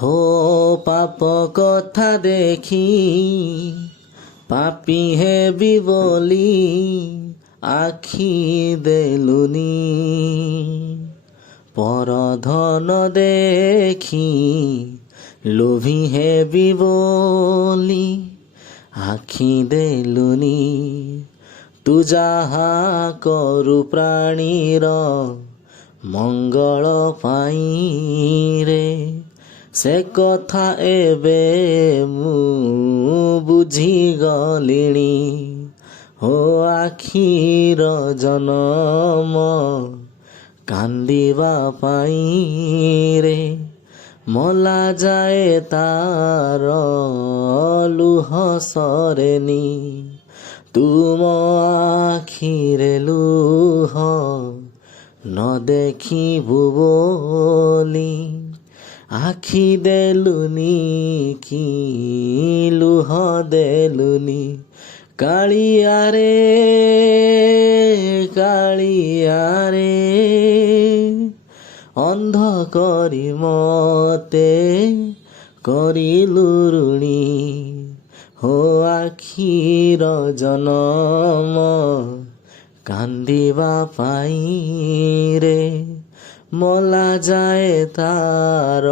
हो पाप कथा देखी पापी हेबी बोली आखि देलुनी पर धन देखी लोभी हेबी बोली आखि देलुनी तू जाहा करु प्राणीर मंगल पाई रे से कथा एबे मु बुझी गलिणी हो आखिर जनम कांदिबा पाई रे मला जाए तार लुह सरेनी तुम आखिरे लुह न देखिबु बोली आखि देलुनी कि लुह देलुनी कालिया रे अंध करी मते करिलु ऋणी हो आखिर जनम कांदिबा पाई रे मला जाए तार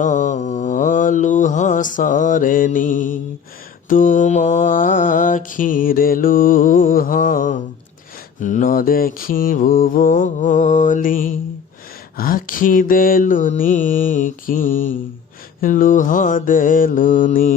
लुह सरेनी तुम आखिरे लुह न देखिबु बोली आखि देलुनी कि लुह देलुनी।